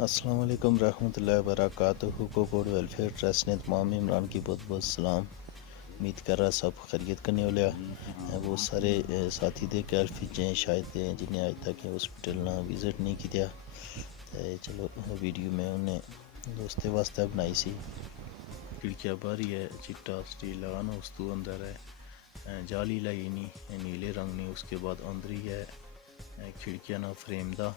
अस्सलाम वालेकुम रहमतुल्लाहि व बरकातुहू। कोड वेलफेयर ट्रस्ट ने तमाम इमरान की बहुत बहुत सलाम। उम्मीद कर रहा सब खैरियत करने वाले वो सारे साथी दे कैल्फी हैं शायद जिन्हें आज तक हॉस्पिटल ना विजिट नहीं किया। चलो वीडियो में उन्हें दोस्ते वास्ते बनाई सी। खिड़कियाँ बारी है, चिट्टा स्टील लगाना, उस तो अंदर है जाली लाई नहीं नीले रंग नहीं। उसके बाद अंदर ही है खिड़कियाँ ना फ्रेम दा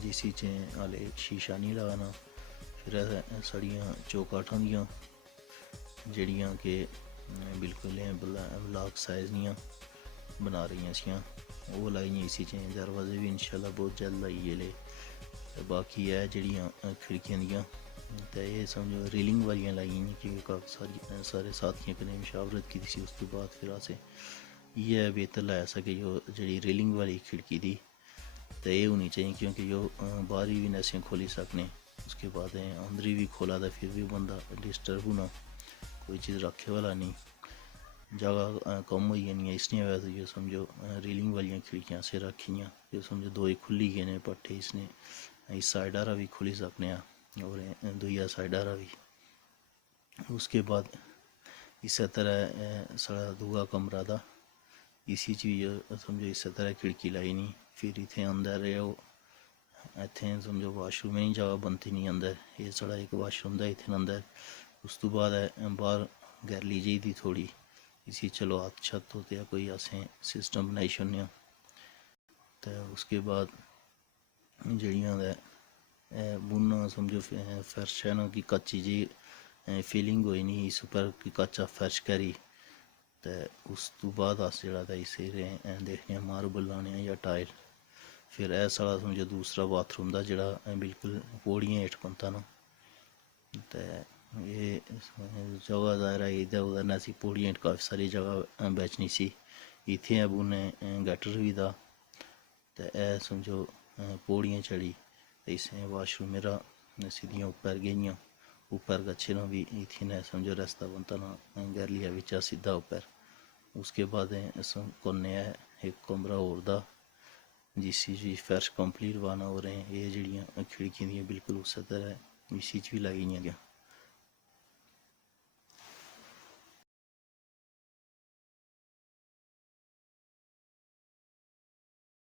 जिसी च हाले शीशा नहीं लगाना। फिर साड़ियाँ चौकाठां दियां जड़ियाँ कि बिल्कुल ब्लॉक साइज दियां बना रही सियां वो लाई इसी च। दरवाजे भी इंशाल्लाह बहुत जल्द आई गए। बाकी है जड़ियाँ खिड़कियां दियां तो ये समझो रेलिंग वालियां लाई क्योंकि काफ़ी सारे साथियों कन्नै मुशावरत की थी। उस तो बाद फिर असें इ'यै बेहतर लाया सके जी रेलिंग वाली खिड़की दी तो ये होनी चाहिए क्योंकि यो बाहर भी नसें खोली सकने। उसके बाद अंदर भी खोला तो फिर भी बंदा डिस्टर्ब होना, कोई चीज़ रखे वाला नहीं, जगह कम हो जानी है। इसने वजह से समझो रेलिंग वाली खिड़कियाँ से रखियाँ जो समझो दो ही खुली गए ने पट्टे। इसने इस साइड आरा भी खुली सकने और दुइया साइड आरा भी। उसके बाद इस तरह सारा दूआ कमरा था इसी चीज़ समझो इस तरह खिड़की लाई नहीं। फिर इतने अंदर इतने समझो वाशरूम ही जगह बनती नहीं अंदर। ये साढ़ा एक वाशरूम था इतने अंदर। उस तो बाद बाहर गैरली जी थी थोड़ी इसी चलो हाथ छत होते कोई असें सिस्टम बनाई छोड़ने। तो उसके बाद जड़ियाँ बुनना समझो फर्श है ना कि कच्ची जी फीलिंग होई नहीं इस पर कि कच्चा फर्श करी। तो उस तो बाद अस जड़ा इसे देखने मार्बल लाने या टाइल। फिर ऐ साढ़ा समझो दूसरा बाथरूम था जड़ा बिल्कुल पौड़ियां हेठ बनता ना। तो ये जगह दायरा इधर उधर ना सी पौड़ियां हेठ काफ़ी सारी जगह बचनी सी। इतने अब उन्हें गटर भी था तो ऐ समझो पौड़ियां चढ़ी इसे वाशरूम मेरा सीधियाँ ऊपर गई। ऊपर गच्छे ना भी इतने समझो रास्ता बनता ना गैरलिया बिचा सीधा ऊपर। उसके बाद कोने है एक कमरा और था जिस फर्श कंप्लीट बना हो रहे हैं। ये जड़ियाँ खिड़कियाँ दी बिल्कुल उस तरह इसी भी लाई गया।